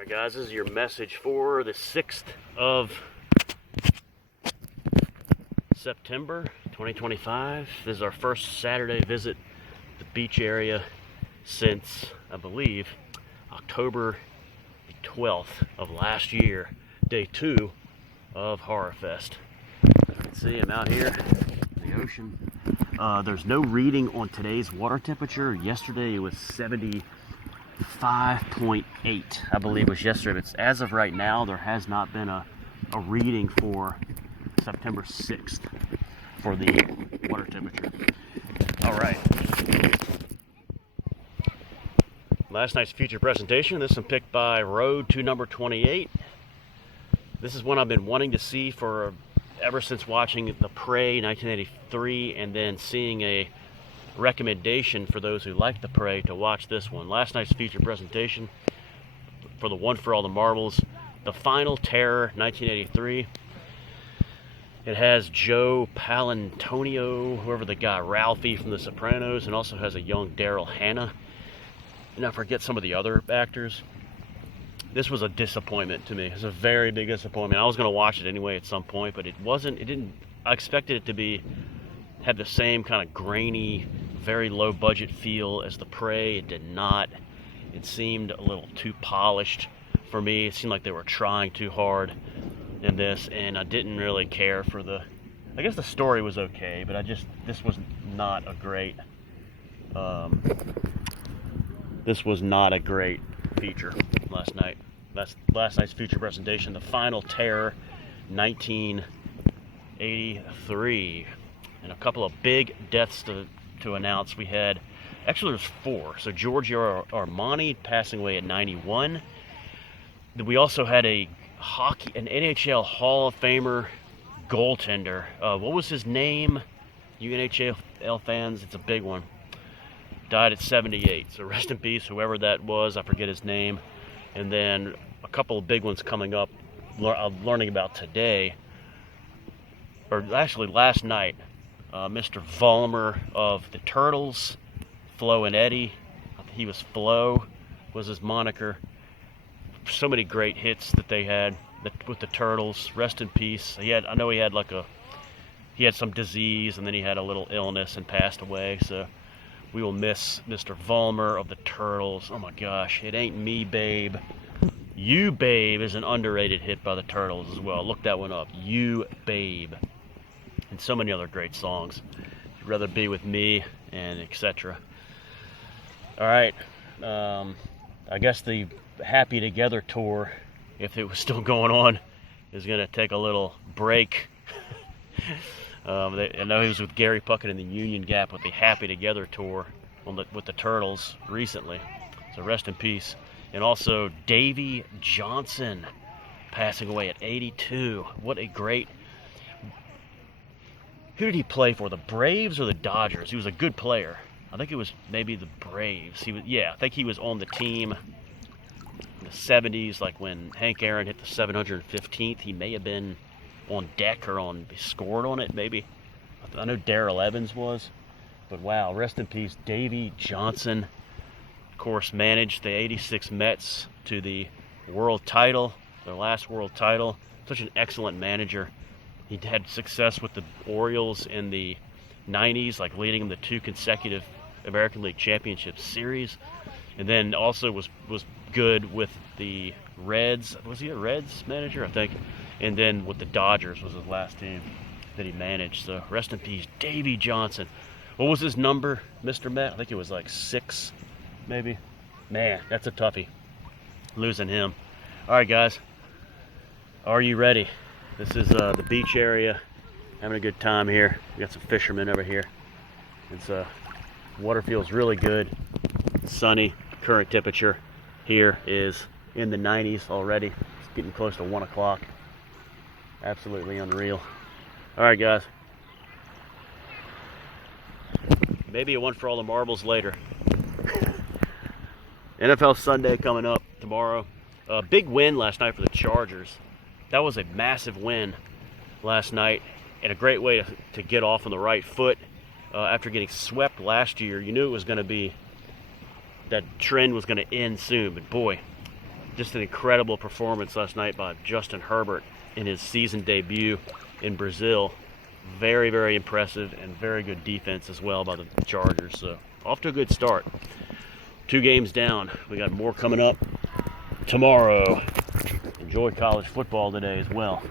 Alright guys, this is your message for the 6th of September 2025. This is our first Saturday visit to the beach area since, I believe, October 12th of last year, day 2 of Horror Fest. As you can see, I'm out here in the ocean. There's no reading on today's water temperature. Yesterday it was 75.8, I believe was yesterday. But as of right now, there has not been a reading for September 6th for the water temperature. All right. Last night's feature presentation. This one picked by Road to Number 28. This is one I've been wanting to see for ever since watching The Prey 1983 and then seeing a recommendation for those who like The Prey to watch this one. Last night's feature presentation for the One for All the Marbles, The Final Terror 1983. It has Joe Palantonio, whoever the guy, Ralphie from The Sopranos, and also has a young Daryl Hannah. And I forget some of the other actors. This was a disappointment to me. It was a very big disappointment. I was going to watch it anyway at some point, but I expected it to have the same kind of grainy, very low budget feel as The Prey. It did not. It seemed a little too polished for me. It seemed like they were trying too hard in this, and I didn't really care for I guess the story was okay, but this was not a great, feature last night. Last night's feature presentation, The Final Terror 1983. And a couple of big deaths to announce. We had, actually there's 4. So Giorgio Armani passing away at 91. We also had an NHL Hall of Famer goaltender. What was his name? You NHL fans, it's a big one. Died at 78. So rest in peace, whoever that was. I forget his name. And then a couple of big ones coming up. I'm learning about today, or actually last night. Mr. Vollmer of the Turtles, Flo and Eddie. He was Flo, was his moniker. So many great hits that they had with the Turtles. Rest in peace. I know he had some disease, and then he had a little illness and passed away. So we will miss Mr. Vollmer of the Turtles. Oh my gosh, It Ain't Me, Babe. You Babe is an underrated hit by the Turtles as well. Look that one up. You Babe. And so many other great songs. You'd Rather Be With Me, and etc. All right. I guess the Happy Together tour, if it was still going on, is going to take a little break. I know he was with Gary Puckett in the Union Gap with the Happy Together tour with the Turtles recently. So rest in peace. And also Davey Johnson passing away at 82. What a great... Who did he play for? The Braves or the Dodgers? He was a good player. I think it was maybe the Braves. I think he was on the team in the 70s, like when Hank Aaron hit the 715th. He may have been on deck or scored on it, maybe. I know Darrell Evans was. But wow, rest in peace, Davey Johnson. Of course, managed the 86 Mets to the world title, their last world title. Such an excellent manager. He had success with the Orioles in the 90s, like leading them to 2 consecutive American League Championship series. And then also was good with the Reds. Was he a Reds manager, I think? And then with the Dodgers was his last team that he managed. So rest in peace, Davey Johnson. What was his number, Mr. Met? I think it was like 6, maybe. Man, that's a toughie, losing him. All right, guys. Are you ready? This is the beach area. Having a good time here. We got some fishermen over here. Water feels really good. Sunny. Current temperature here is in the 90s already. It's getting close to 1 o'clock. Absolutely unreal. All right, guys. Maybe a One for All the Marbles later. NFL Sunday coming up tomorrow. Big win last night for the Chargers. That was a massive win last night, and a great way to get off on the right foot after getting swept last year. You knew it was going to be, that trend was going to end soon, but boy, Just an incredible performance last night by Justin Herbert in his season debut in Brazil. Very, very impressive, and very good defense as well by the Chargers. So off to a good start. 2 games down. We got more coming up tomorrow. Enjoy college football today as well.